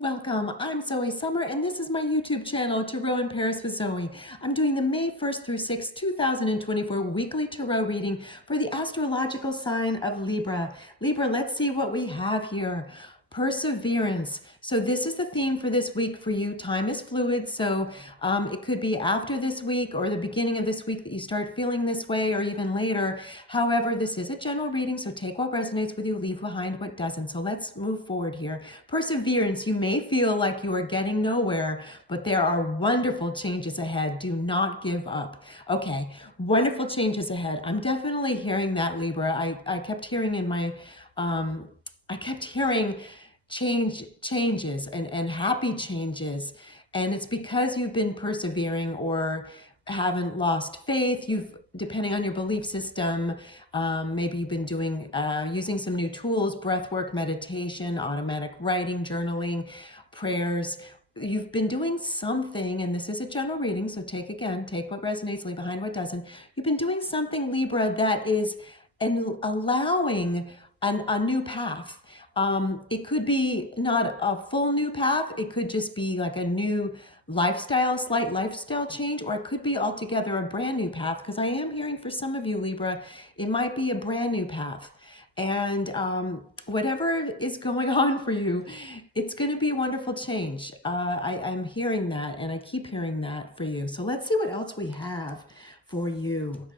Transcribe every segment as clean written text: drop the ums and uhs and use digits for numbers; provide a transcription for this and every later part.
Welcome, I'm Zoe Summer, and this is my YouTube channel, Tarot in Paris with Zoe. I'm doing the May 1st through 6th, 2024 weekly tarot reading for the astrological sign of Libra. Libra, let's see what we have here. Perseverance. So this is the theme for this week for you. Time is fluid, so it could be after this week or the beginning of this week that you start feeling this way, or even later. However, this is a general reading, so take what resonates with you, leave behind what doesn't. So let's move forward here. Perseverance. You may feel like you are getting nowhere, but there are wonderful changes ahead. Do not give up. Okay, wonderful changes ahead. I'm definitely hearing that, Libra. I kept hearing in my, I kept hearing changes and happy changes. And it's because you've been persevering or haven't lost faith. You've, depending on your belief system, maybe you've been doing, using some new tools, breath work, meditation, automatic writing, journaling, prayers. You've been doing something, and this is a general reading, so take what resonates, leave behind what doesn't. You've been doing something, Libra, that is allowing a new path. It could be not a full new path. It could just be like a new lifestyle, slight lifestyle change, or it could be altogether a brand new path, because I am hearing for some of you, Libra, it might be a brand new path. And whatever is going on for you, it's going to be a wonderful change. I'm hearing that, and I keep hearing that for you. So let's see what else we have for you.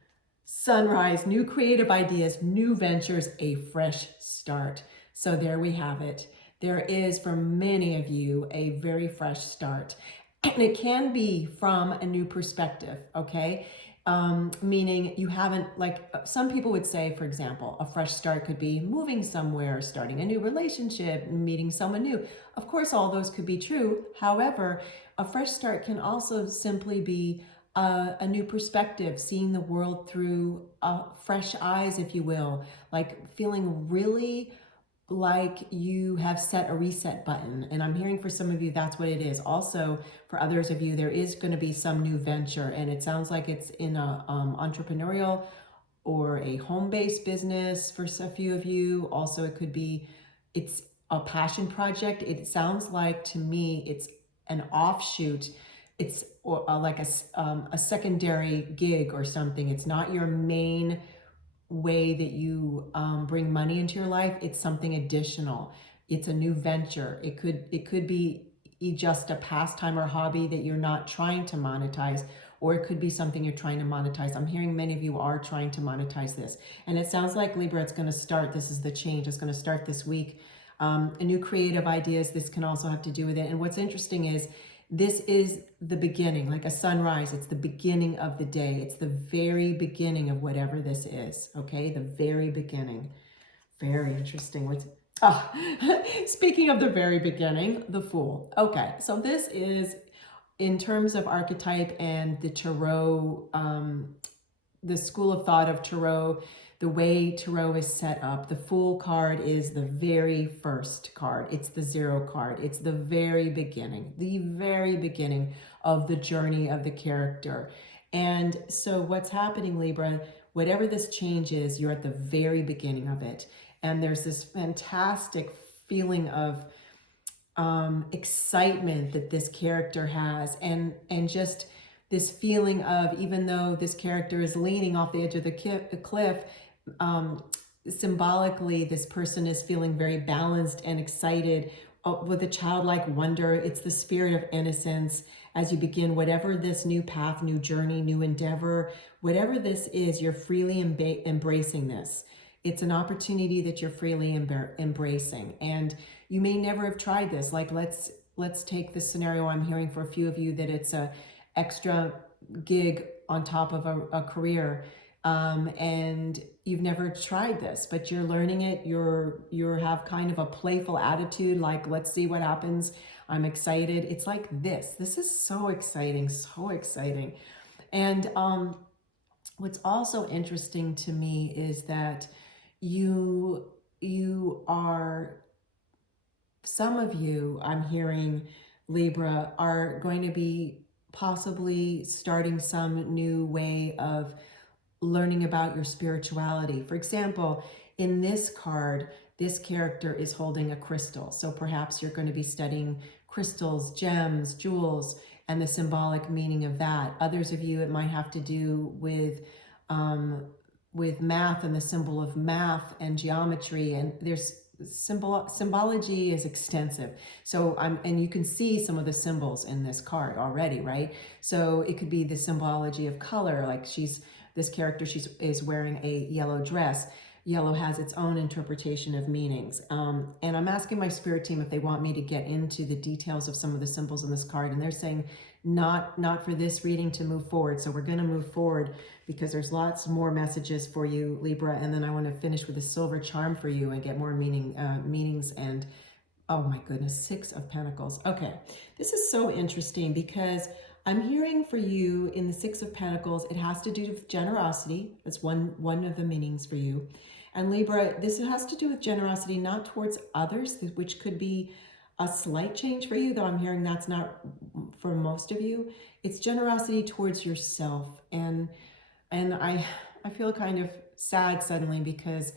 Sunrise, new creative ideas, new ventures, a fresh start. So there we have it. There is, for many of you, a very fresh start. And it can be from a new perspective, okay? Meaning you haven't, like some people would say, for example, a fresh start could be moving somewhere, starting a new relationship, meeting someone new. Of course, all those could be true. However, a fresh start can also simply be a new perspective, seeing the world through fresh eyes, if you will, like feeling really like you have set a reset button. And I'm hearing for some of you, that's what it is. Also, for others of you, there is going to be some new venture, and it sounds like it's in a entrepreneurial or a home-based business for a few of you. Also, it could be, it's a passion project. It sounds like to me, it's an offshoot. It's like a secondary gig or something. It's not your main way that you bring money into your life. It's something additional. It's a new venture. It could be just a pastime or hobby that you're not trying to monetize, or it could be something you're trying to monetize. I'm hearing many of you are trying to monetize this, and it sounds like, Libra, it's going to start. This is the change. It's going to start this week. A new creative ideas. This can also have to do with it. And what's interesting is, this is the beginning, like a sunrise. It's the beginning of the day. It's the very beginning of whatever this is, okay? The very beginning. Very interesting. Speaking of the very beginning, the Fool. Okay, so this is, in terms of archetype and the tarot, the school of thought of tarot, the way tarot is set up, the Fool card is the very first card. It's the 0 card. It's the very beginning of the journey of the character. And so what's happening, Libra, whatever this change is, you're at the very beginning of it. And there's this fantastic feeling of excitement that this character has, and just this feeling of, even though this character is leaning off the edge of the cliff, symbolically, this person is feeling very balanced and excited with a childlike wonder. It's the spirit of innocence as you begin whatever this new path, new journey, new endeavor, whatever this is, you're freely embracing this. It's an opportunity that you're freely embracing. And you may never have tried this. Like, let's take this scenario. I'm hearing for a few of you that it's a extra gig on top of a career, and you've never tried this, but you're learning it. You have kind of a playful attitude, like, let's see what happens. I'm excited. It's like this is so exciting, so exciting. And what's also interesting to me is that you are, some of you, I'm hearing, Libra, are going to be possibly starting some new way of learning about your spirituality. For example, in this card, this character is holding a crystal. So perhaps you're going to be studying crystals, gems, jewels, and the symbolic meaning of that. Others of you, it might have to do with math and the symbol of math and geometry, and there's symbology is extensive. So and you can see some of the symbols in this card already, right? So it could be the symbology of color, like this character is wearing a yellow dress. Yellow has its own interpretation of meanings. And I'm asking my spirit team if they want me to get into the details of some of the symbols in this card, and they're saying not for this reading to move forward. So we're going to move forward because there's lots more messages for you, Libra, and then I want to finish with a silver charm for you and get more meanings. And oh my goodness, Six of Pentacles. Okay, this is so interesting because I'm hearing for you in the Six of Pentacles, it has to do with generosity. That's one of the meanings for you. And Libra, this has to do with generosity, not towards others, which could be a slight change for you, though I'm hearing that's not for most of you. It's generosity towards yourself. And I feel kind of sad suddenly because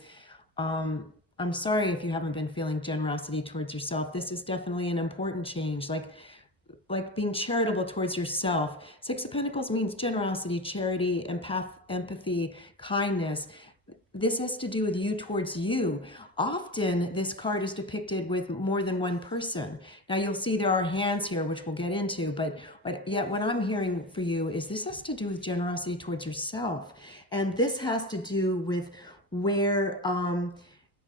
I'm sorry if you haven't been feeling generosity towards yourself. This is definitely an important change, like being charitable towards yourself. Six of Pentacles means generosity, charity, empathy, kindness. This has to do with you towards you. Often this card is depicted with more than one person. Now you'll see there are hands here, which we'll get into, but yet what I'm hearing for you is this has to do with generosity towards yourself. And this has to do with where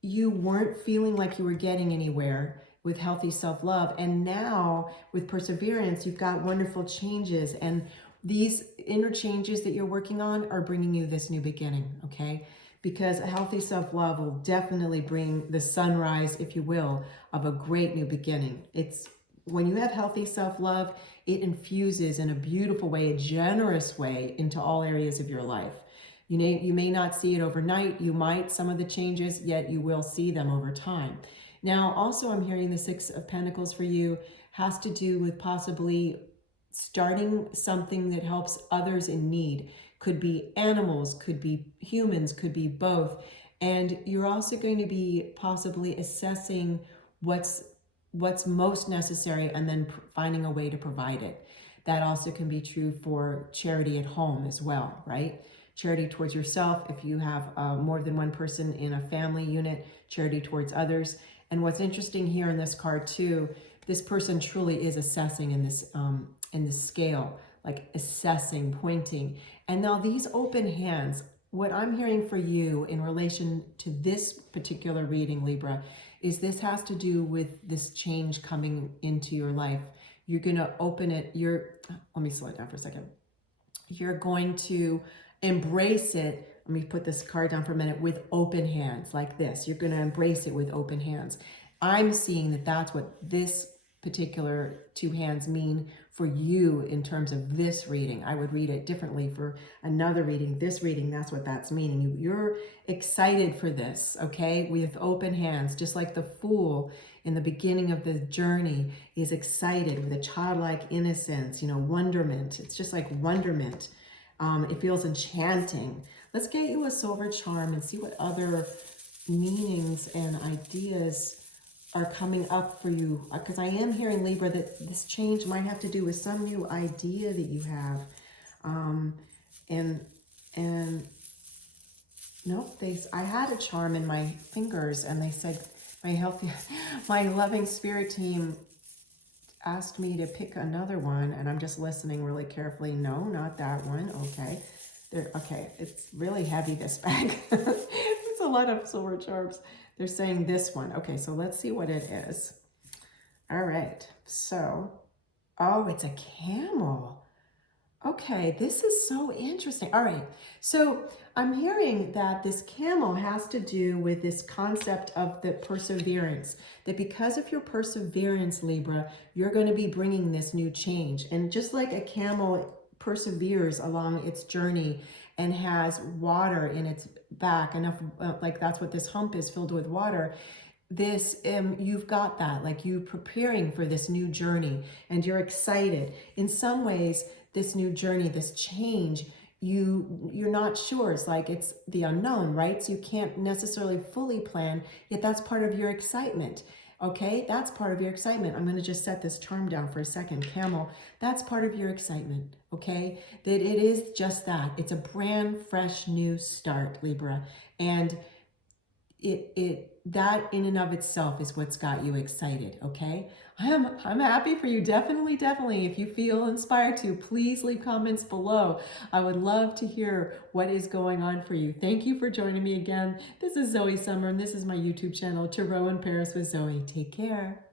you weren't feeling like you were getting anywhere with healthy self-love. And now with perseverance, you've got wonderful changes. And these inner changes that you're working on are bringing you this new beginning, okay? Because a healthy self-love will definitely bring the sunrise, if you will, of a great new beginning. It's when you have healthy self-love, it infuses in a beautiful way, a generous way into all areas of your life. You may not see it overnight. You might, some of the changes, yet you will see them over time. Now, also I'm hearing the Six of Pentacles for you has to do with possibly starting something that helps others in need. Could be animals, could be humans, could be both. And you're also going to be possibly assessing what's most necessary and then finding a way to provide it. That also can be true for charity at home as well, right? Charity towards yourself if you have more than one person in a family unit, charity towards others. And what's interesting here in this card too, this person truly is assessing in this scale, like assessing, pointing. And now these open hands, what I'm hearing for you in relation to this particular reading, Libra, is this has to do with this change coming into your life. You're going to open it. Let me slow it down for a second. You're going to embrace it. Let me put this card down for a minute with open hands like this. You're going to embrace it with open hands. I'm seeing that that's what this particular two hands mean for you in terms of this reading. I would read it differently for another reading. This reading, that's what that's meaning. You're excited for this, okay? With open hands, just like the Fool in the beginning of the journey is excited with a childlike innocence, wonderment. It's just like wonderment. It feels enchanting. Let's get you a silver charm and see what other meanings and ideas are coming up for you. Because I am hearing, Libra, that this change might have to do with some new idea that you have. And nope, I had a charm in my fingers and they said, my loving spirit team asked me to pick another one, and I'm just listening really carefully. No, not that one. Okay. Okay, it's really heavy, this bag. It's a lot of silver charms. They're saying this one. Okay, so let's see what it is. All right, so, oh, it's a camel. Okay, this is so interesting. All right, so I'm hearing that this camel has to do with this concept of the perseverance, that because of your perseverance, Libra, you're going to be bringing this new change. And just like a camel perseveres along its journey and has water in its back, enough, like that's what this hump is, filled with water, this you've got that, like you preparing for this new journey and you're excited. In some ways, this new journey, this change, you're not sure. It's like it's the unknown, right? So you can't necessarily fully plan, yet that's part of your excitement. Okay, that's part of your excitement. I'm going to just set this charm down for a second. Camel, that's part of your excitement. Okay, that it is just that. It's a brand fresh new start, Libra. And that in and of itself is what's got you excited. Okay, I'm happy for you. Definitely. If you feel inspired to, please leave comments below. I would love to hear what is going on for you. Thank you for joining me again. This is Zoe Summer, and this is my YouTube channel, Tarot in Paris with Zoe. Take care.